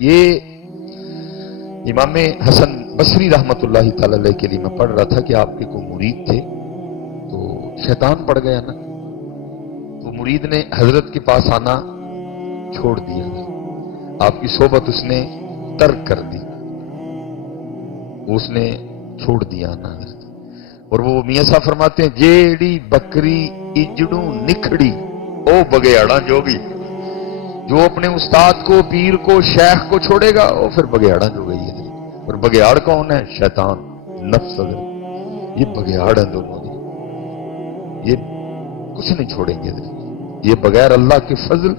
یہ امام حسن بصری رحمتُ اللہ تعالی علیہ کے لیے میں پڑھ رہا تھا کہ آپ کے کوئی مرید تھے تو شیطان پڑ گیا نا، تو مرید نے حضرت کے پاس آنا چھوڑ دیا، آپ کی صحبت اس نے ترک کر دی، اس نے چھوڑ دیا نا حضرت۔ اور وہ میاں صاحب فرماتے ہیں جیڑی بکری اجڑوں نکھڑی او بگیاڑا جوگی، جو اپنے استاد کو، پیر کو، شیخ کو چھوڑے گا وہ پھر بگیاڑا جو گئی ہے۔ اور بگیاڑ کون ہے؟ شیطان، نفس، یہ بگیاڑ ہیں دونوں، یہ کچھ نہیں چھوڑیں گے، یہ بغیر اللہ کے فضل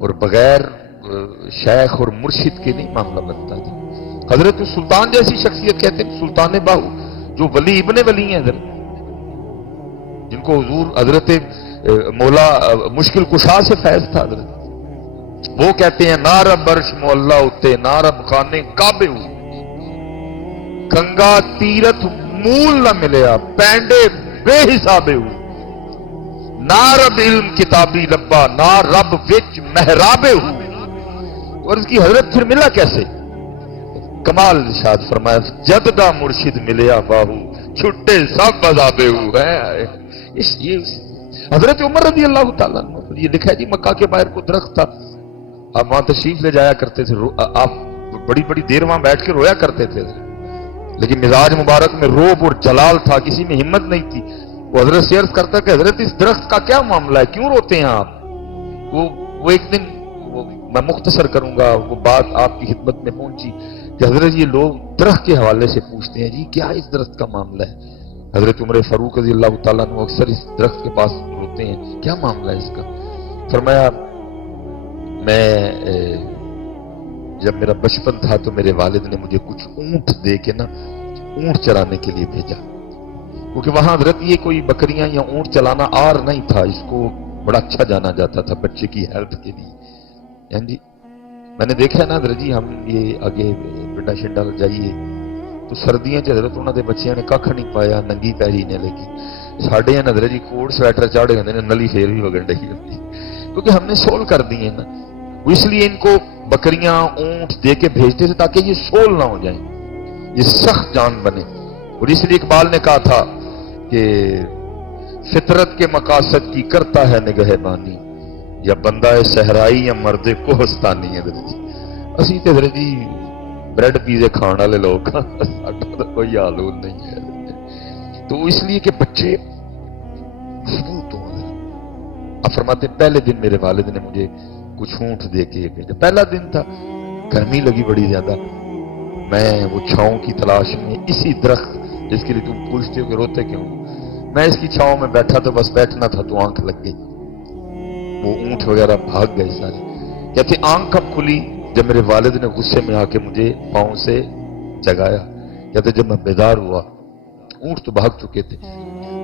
اور بغیر شیخ اور مرشد کے نہیں معاملہ بنتا ہے۔ حضرت سلطان جیسی شخصیت کہتے ہیں سلطان باہو، جو ولی ابن ولی ہیں حضرت، جن کو حضور حضرت مولا مشکل کشا سے فیض تھا حضرت، وہ کہتے ہیں نارب برش مولا اتے نارب خانے کعبے ہو، گنگا تیرت مول نہ ملیا پینڈے بے حسابے ہو، نہ رب علم کتابی لبا نہ رب وچ محرابے ہو۔ اور اس کی حضرت پھر ملا کیسے؟ کمال ارشاد فرمایا جددہ مرشد ملیا باہو چھٹے سب عذابے ہو ہے۔ یہ حضرت عمر رضی اللہ تعالیٰ عنہ، یہ لکھا ہے جی مکہ کے باہر کو درخت تھا، آپ وہاں تشریف لے جایا کرتے تھے، آپ بڑی بڑی دیر وہاں بیٹھ کے رویا کرتے تھے، لیکن مزاج مبارک میں روب اور جلال تھا، کسی میں ہمت نہیں تھی۔ وہ حضرت سے عرض کرتا کہ حضرت اس درخت کا کیا معاملہ ہے، کیوں روتے ہیں آپ؟ وہ ایک دن میں مختصر کروں گا، وہ بات آپ کی خدمت میں پہنچی کہ حضرت یہ لوگ درخت کے حوالے سے پوچھتے ہیں جی کیا اس درخت کا معاملہ ہے؟ حضرت عمر فاروق رضی اللہ تعالیٰ عنہ اکثر اس درخت کے پاس روتے ہیں، کیا معاملہ ہے اس کا؟ فرمایا میں جب میرا بچپن تھا تو میرے والد نے مجھے کچھ اونٹ دے کے نا اونٹ چرانے کے لیے بھیجا، کیونکہ وہاں حضرت یہ کوئی بکریاں یا اونٹ چلانا آر نہیں تھا، اس کو بڑا اچھا جانا جاتا تھا بچے کی ہیلتھ کے لیے۔ جی میں نے دیکھا نا حضرت جی، ہم یہ آگے پنڈا شنڈا جائیے تو سردیاں حضرت انہوں نے بچیاں نے کھ نہیں پایا، ننگی پیری نے، لیکن ساڈے حضرت جی کوٹ سویٹر چاڑے ہوتے ہیں، نلی پھر بھی وگن رہی ہوتی، کیونکہ ہم نے سول کر دی ہیں نا، وہ اس لیے ان کو بکریاں اونٹ دے کے بھیجتے تھے تاکہ یہ سول نہ ہو جائیں، یہ سخت جان بنے۔ اور اس لیے اقبال نے کہا تھا کہ فطرت کے مقاصد کی کرتا ہے نگہبانی، یا بندہ صحرائی یا مرد کوہستانی ہے حضرت جی۔ اسی تے حضرت جی بریڈ پیزے کھان والے لوگ ساڈا کوئی حالون نہیں ہے، تو اس لیے کہ بچے مضبوط ہوں۔ اب فرماتے پہلے دن میرے والد نے مجھے کچھ اونٹ دے کے بھیجا، پہلا دن تھا، گرمی لگی بڑی زیادہ، میں وہ چھاؤں کی تلاش میں اسی درخت جس کے لیے تم پوچھتے ہو کہ روتے کیوں، میں اس کی چھاؤں میں بیٹھا تو بس بیٹھنا تھا تو آنکھ لگ گئی، وہ اونٹ وغیرہ بھاگ گئے سارے۔ کہتے آنکھ کب کھلی؟ جب میرے والد نے غصے میں آ کے مجھے پاؤں سے جگایا۔ کہتے جب میں بیدار ہوا اونٹ تو بھاگ چکے تھے،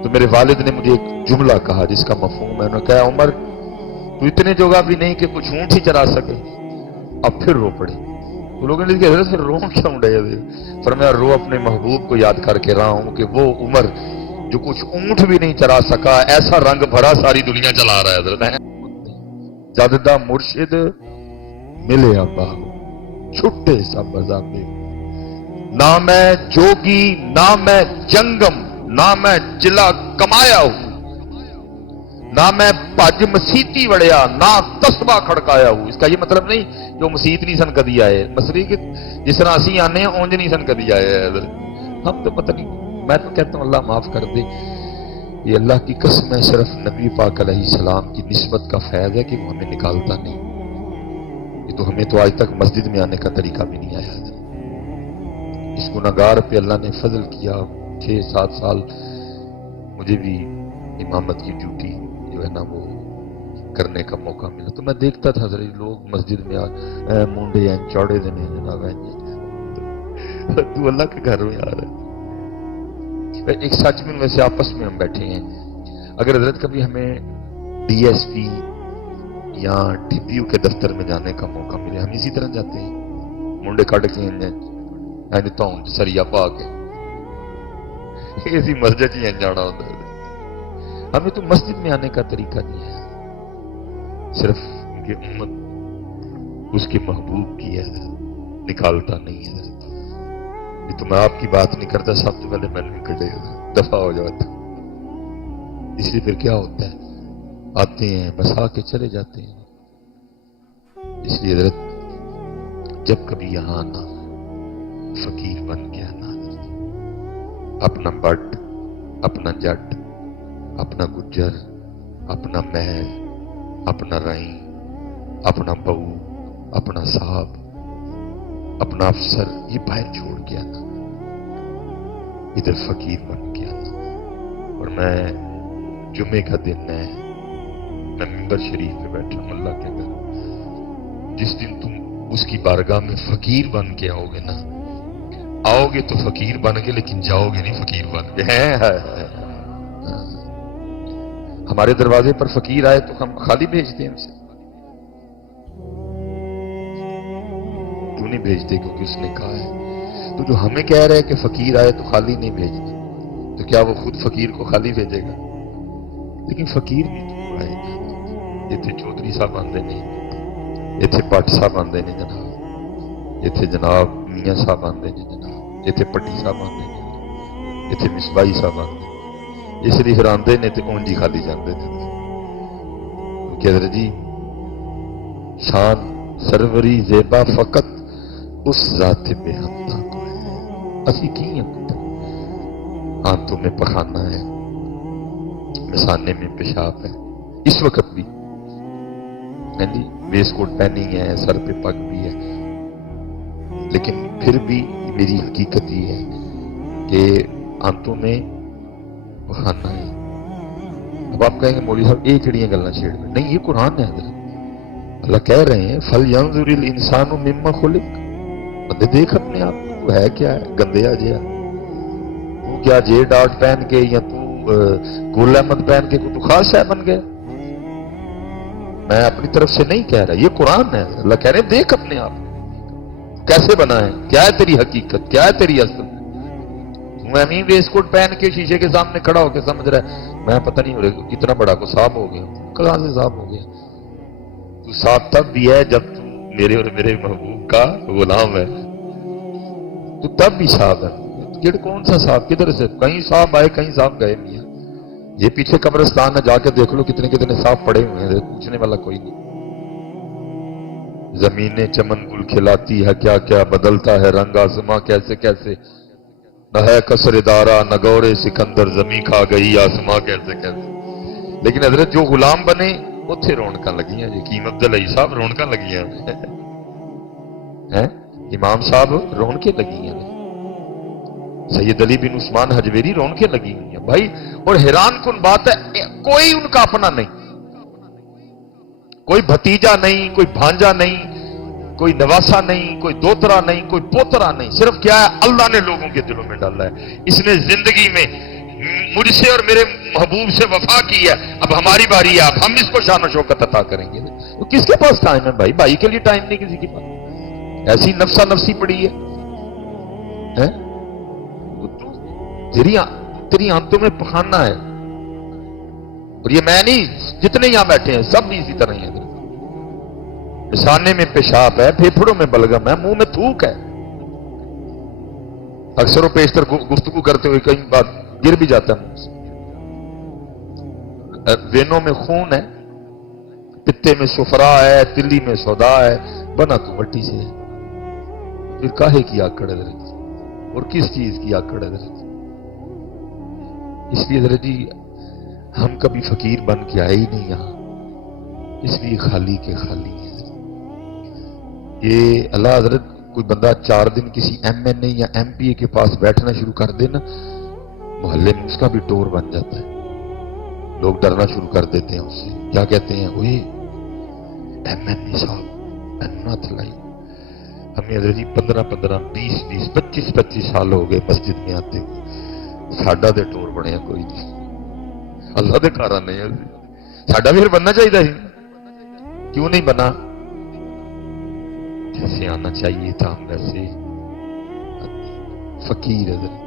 تو میرے والد نے مجھے ایک جملہ کہا جس کا مفہوم ہے، انہوں نے کہا عمر تو اتنے جگہ بھی نہیں کہ کچھ اونٹ ہی چرا سکے، اب پھر رو پڑے۔ تو لوگوں نے کہا حضرت پھر رو کیوں رہے؟ فرمایا رو اپنے محبوب کو یاد کر کے رہا ہوں کہ وہ عمر جو کچھ اونٹ بھی نہیں چرا سکا ایسا رنگ بھرا ساری دنیا چلا رہا ہے حضرت۔ جددہ مرشد ملے باہو چھٹے سب عذابے، نہ میں جوگی نہ میں جنگم نہ میں جلا کمایا ہوں، نہ میں پج مسیتی وڑیا نہ تسبہ کھڑکایا ہوں۔ اس کا یہ مطلب نہیں جو مسیت نہیں سن کدی آئے، مسری کہ جس طرح اسی آنے ہیں اونج نہیں سن کدی آئے حضرت، ہم تو پتہ نہیں، میں تو کہتا ہوں اللہ معاف کر دے، یہ اللہ کی قسم ہے صرف نبی پاک علیہ السلام کی نسبت کا فیض ہے کہ وہ ہمیں نکالتا نہیں، یہ تو ہمیں تو آج تک مسجد میں آنے کا طریقہ بھی نہیں آیا حضرت۔ اس گناہگار پہ اللہ نے فضل کیا، 6-7 سال مجھے بھی امامت کی ڈیوٹی جو ہے نا وہ کرنے کا موقع ملا، تو میں دیکھتا تھا حضرت لوگ مسجد میں مونڈے ہیں چوڑے دینے جناب ہیں، تو اللہ کے گھر میں آ رہا ہے۔ ایک سچ میں ویسے آپس میں ہم بیٹھے ہیں، اگر حضرت کبھی ہمیں ڈی ایس پی یا ڈی پی او کے دفتر میں جانے کا موقع ملے ہم اسی طرح جاتے ہیں، منڈے کٹ کے سریا پا کے اسی مسجد ہی جانا ہوتا ہے۔ ہمیں تو مسجد میں آنے کا طریقہ نہیں ہے، صرف ان کی امت اس کے محبوب کی ہے نکالتا نہیں ہے. یہ تو میں آپ کی بات نہیں کرتا، سب سے پہلے میں نے کٹے دفاع ہو جاتا. اس لیے پھر کیا ہوتا ہے، آتے ہیں بس آ کے چلے جاتے ہیں. اس لیے حضرت جب کبھی یہاں آنا فقیر بن کے آنا، اپنا بٹ، اپنا جٹ، اپنا گجر، اپنا محل، اپنا رائیں، اپنا بہو، اپنا صاحب، اپنا افسر، یہ باہر چھوڑ کے آنا، ادھر فقیر بن کے آنا. اور میں جمعے کا دن ہے، میں ممبر شریف پہ بیٹھا ہوں اللہ کے گھر. جس دن تم اس کی بارگاہ میں فقیر بن کے آؤ گے نا، آؤ گے تو فقیر بن کے، لیکن جاؤ گے نہیں فقیر بن کے. ہمارے دروازے پر فقیر آئے تو ہم خالی بھیجتے ہیں اسے، کیوں نہیں بھیجتے؟ کیونکہ اس نے کہا ہے. تو جو ہمیں کہہ رہے کہ فقیر آئے تو خالی نہیں بھیجنا، تو کیا وہ خود فقیر کو خالی بھیجے گا؟ لیکن فقیر بھی تو آئے گا. اتنے چودھری صاحب آندے نہیں، اتنے پٹ صاحب آندے نہیں جناب، اتنے جناب میاں صاحب آندے نہیں جناب، اتنے پٹی صاحب آندے نہیں، اتنے مصباحی صاحب آندے. اس لیے پھر آندے نے تو اونجی خالی جاندے نے. کہ حضرت جی شان سروری زیبا فقط اس ذات بے حمدہ کو ہے. اسی کی ہیں آنتوں میں پخانا ہے، مسانے میں پیشاب ہے. اس وقت بھی ویسٹ کوٹ پہنی ہے، سر پہ پگ بھی ہے، لیکن پھر بھی میری حقیقت یہ ہے کہ آنتوں میں پخانا ہے. اب آپ کہیں گے مولوی صاحب ایک کڑیاں گلنا چھیڑ میں، نہیں، یہ قرآن ہے حضرت. اللہ کہہ رہے ہیں فَلْيَنْظُرِ الْإِنسَانُ مِمَّا خُلِقَ. بندے دیکھ اپنے آپ کو ہے کیا ہے، گندیا جیا. تو کیا جے ڈاٹ پہن کے یا تو گل احمد پہن کے تو خاص ہے بن گیا؟ میں اپنی طرف سے نہیں کہہ رہا، یہ قرآن ہے. اللہ کہہ رہے ہیں دیکھ اپنے آپ کیسے بنا ہے، کیا ہے تیری حقیقت، کیا ہے تیری اصل. تم امین ویسٹ کوٹ پہن کے شیشے کے سامنے کھڑا ہو کے سمجھ رہا ہے میں پتہ نہیں ہو رہا کتنا بڑا کو صاحب ہو گیا. کہاں سے صاحب ہو گیا؟ تو صاحب تب بھی ہے جب تو میرے اور میرے محبوب کا غلام ہے، تو تب بھی صاحب ہے. کون سا صاحب، کدھر سے؟ کہیں صاحب آئے کہیں صاحب گئے نہیں. یہ پیچھے قبرستان ہے، جا کے دیکھ لو کتنے کتنے صاحب پڑے ہوئے ہیں، پوچھنے والا کوئی نہیں. زمینیں چمن گل کھلاتی ہے، کیا کیا بدلتا ہے رنگ آسماں کیسے کیسے. نہ ہے قصر دارا نہ گورے سکندر، زمین کھا گئی آسماں کیسے کیسے. لیکن حضرت جو غلام بنے اتنے رونقاں لگیاں. حکیم عبداللہ صاحب رونقاں لگیاں ہیں، امام صاحب رونقیں لگی ہیں، سید علی بن عثمان حجویری رونقیں لگی ہوئی ہیں بھائی. اور حیران کن بات ہے کوئی ان کا اپنا نہیں، کوئی بھتیجا نہیں، کوئی بھانجا نہیں، کوئی نواسا نہیں، کوئی دوترا نہیں، کوئی پوترا نہیں. صرف کیا ہے، اللہ نے لوگوں کے دلوں میں ڈالا ہے. اس نے زندگی میں مجھ سے اور میرے محبوب سے وفا کی ہے. اب ہماری باری ہے، اب ہم اس کو شان و شوکت عطا کریں گے. تو کس کے پاس ٹائم ہے بھائی؟ بھائی کے لیے ٹائم نہیں کسی کے پاس. ایسی نفسا نفسی پڑی ہے. تیری آنتوں میں پخانا ہے. اور یہ میں نہیں، جتنے یہاں بیٹھے ہیں سب بھی اسی طرح ہی ہیں. مسانے میں پیشاب ہے، پھیپھڑوں میں بلغم ہے، منہ میں تھوک ہے. اکثر و بیشتر گفتگو کرتے ہوئے کئی بار گر بھی جاتا ہے منہ سے. وینوں میں خون ہے، پتے میں سفرا ہے، تلی میں سودا ہے. بنا تو مٹی سے ہے، پھر کاہے کی آکڑ ہے حضرت، اور کس چیز کی آکڑ ہے حضرت. اس لیے حضرت جی ہم کبھی فقیر بن کے آئے ہی نہیں یہاں، اس لیے خالی کے خالی ہیں. یہ اللہ حضرت کوئی بندہ 4 دن کسی ایم این اے یا ایم پی اے کے پاس بیٹھنا شروع کر دے نا، محلے میں اس کا بھی ٹور بن جاتا ہے. لوگ ڈرنا شروع کر دیتے ہیں اس سے. کیا کہتے ہیں؟ وہی ایم این اے صاحب اینا تھلائی. ہمیں حضرت جی 15 20 25 سال ہو گئے مسجد میں آتے ہوئے، ساڈا دے ٹور بنیا کوئی نہیں. اللہ دے کارن نہیں ہے، ساڈا بھی پھر بننا چاہیے. کیوں نہیں بنا؟ جیسے آنا چاہیے تھا ہم ویسے فقیر حضرت.